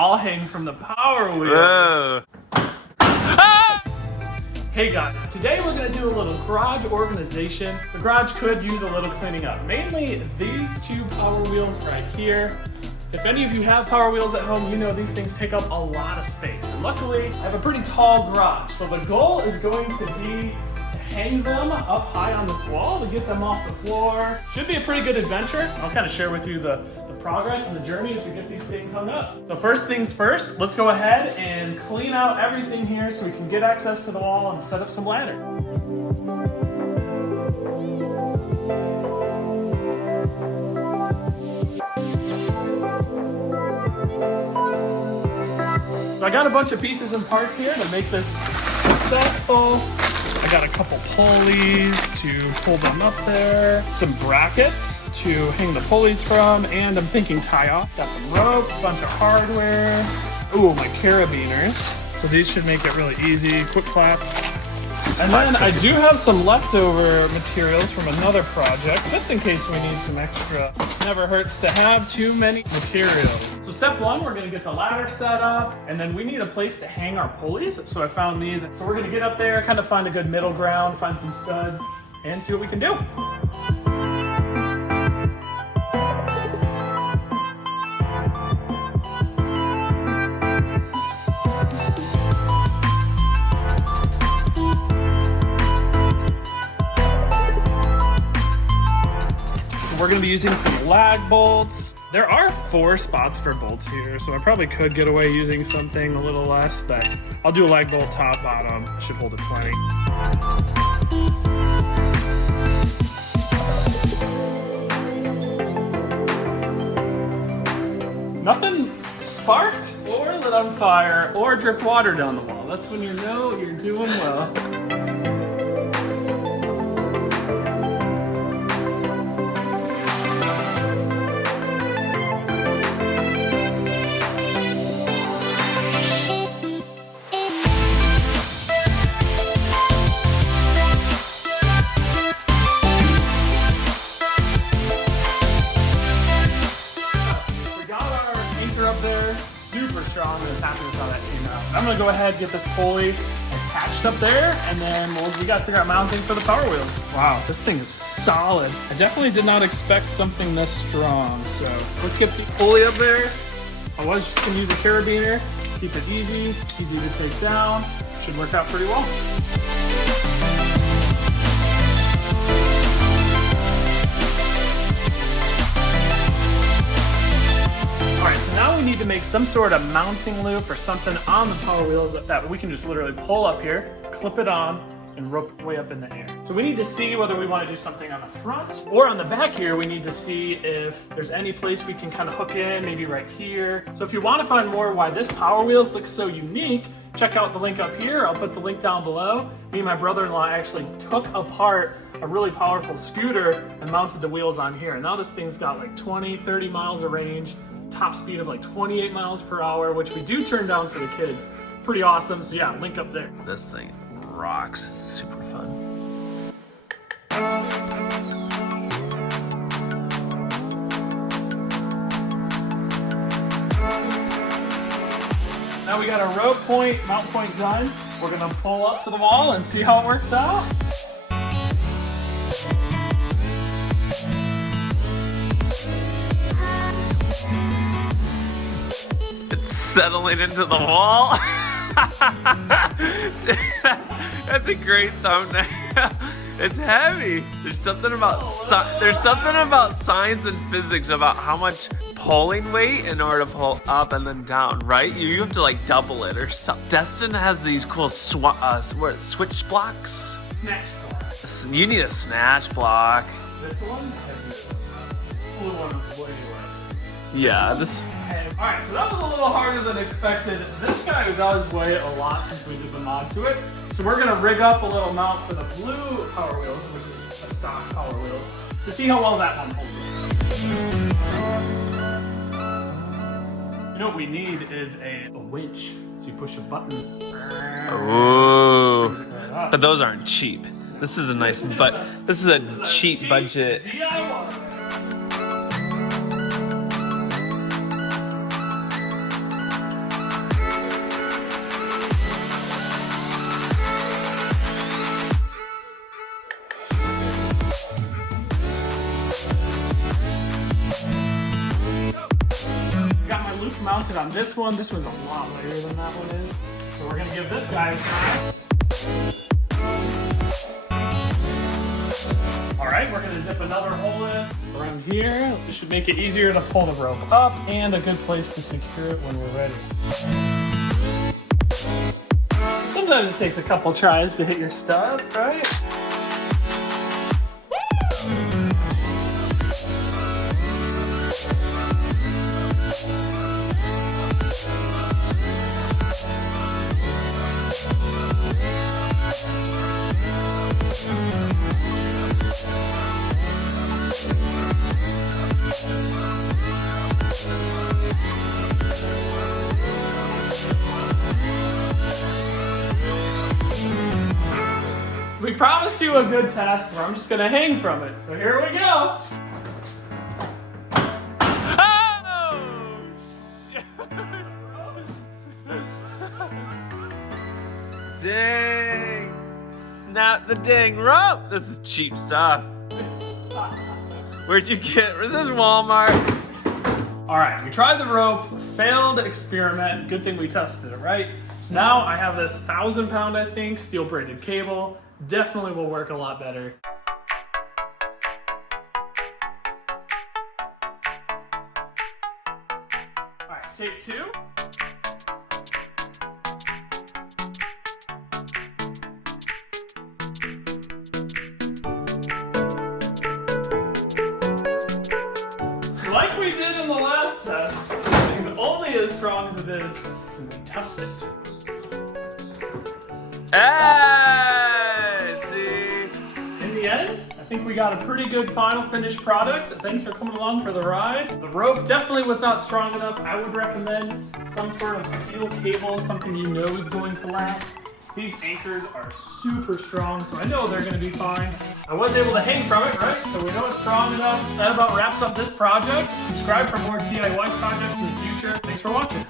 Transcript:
all hang from the Power Wheels. Whoa. Hey guys, today we're gonna do a little garage organization. The garage could use a little cleaning up. Mainly these two Power Wheels right here. If any of you have Power Wheels at home, you know these things take up a lot of space. And luckily, I have a pretty tall garage. So the goal is going to be to hang them up high on this wall to get them off the floor. Should be a pretty good adventure. I'll kind of share with you the progress and the journey as we get these things hung up. So first things first, let's go ahead and clean out everything here so we can get access to the wall and set up some ladder. So I got a bunch of pieces and parts here to make this successful. I got a couple pulleys to pull them up there, some brackets to hang the pulleys from, and I'm thinking tie off. Got some rope, a bunch of hardware. Ooh, my carabiners. So these should make it really easy, quick clap. And then I do have some leftover materials from another project, just in case we need some extra. Never hurts to have too many materials. So step one, we're gonna get the ladder set up, and then we need a place to hang our pulleys. So I found these. So we're gonna get up there, kind of find a good middle ground, find some studs, and see what we can do. We're gonna be using some lag bolts. There are 4 spots for bolts here, so I probably could get away using something a little less, but I'll do a lag bolt top, bottom. Should hold it plenty. Nothing sparked or lit on fire or dripped water down the wall. That's when you know you're doing well. Up there, super strong, and is happy with how that came out. I'm gonna go ahead and get this pulley attached up there, and then we gotta figure out mounting for the Power Wheels. Wow, this thing is solid. I definitely did not expect something this strong, so let's get the pulley up there. I was just gonna use a carabiner, keep it easy to take down. Should work out pretty well. Alright, so now we need to make some sort of mounting loop or something on the Power Wheels that we can just literally pull up here, clip it on, and rope it way up in the air. So we need to see whether we want to do something on the front or on the back here. We need to see if there's any place we can kind of hook in, maybe right here. So if you want to find more why this Power Wheels looks so unique, check out the link up here. I'll put the link down below. Me and my brother-in-law actually took apart a really powerful scooter and mounted the wheels on here. And now this thing's got like 20, 30 miles of range, top speed of like 28 miles per hour, which we do turn down for the kids. Pretty awesome. So yeah, link up there. This thing rocks. It's super fun. Now we got our rope point, mount point done. We're gonna pull up to the wall and see how it works out. It's settling into the wall. That's a great thumbnail. It's heavy. There's something about science and physics about how much pulling weight in order to pull up and then down, right? You have to like double it or something. Destin has these cool switch blocks. Snatch block. You need a snatch block. This one? The blue one is way less. Yeah, this. Alright, so that was a little harder than expected. This guy does weigh a lot since we did the mod to it. So we're gonna rig up a little mount for the blue Power Wheels, which is a stock Power Wheel, to see how well that one holds up. You know what we need is a winch. So you push a button. Ooh. But those aren't cheap. This is a nice, this is a cheap budget. DIY. mounted on this one. This one's a lot lighter than that one is. So we're gonna give this guy a try. All right, we're gonna zip another hole in around here. This should make it easier to pull the rope up and a good place to secure it when we're ready. Sometimes it takes a couple tries to hit your stud, right? We promised you a good test, where I'm just gonna hang from it. So here we go. Oh! Dang! Snap the dang rope! This is cheap stuff. Where'd you get? Where's this Walmart? All right, we tried the rope, failed experiment. Good thing we tested it, right? So now I have this 1,000-pound, I think, steel braided cable. Definitely will work a lot better. All right, take two. Like we did in the last test, it's only as strong as it is when we test it. Hey! See? In the end, I think we got a pretty good final finished product. Thanks for coming along for the ride. The rope definitely was not strong enough. I would recommend some sort of steel cable, something you know is going to last. These anchors are super strong, so I know they're going to be fine. I was able to hang from it, right? So we know it's strong enough. That about wraps up this project. Subscribe for more DIY projects in the future. Thanks for watching.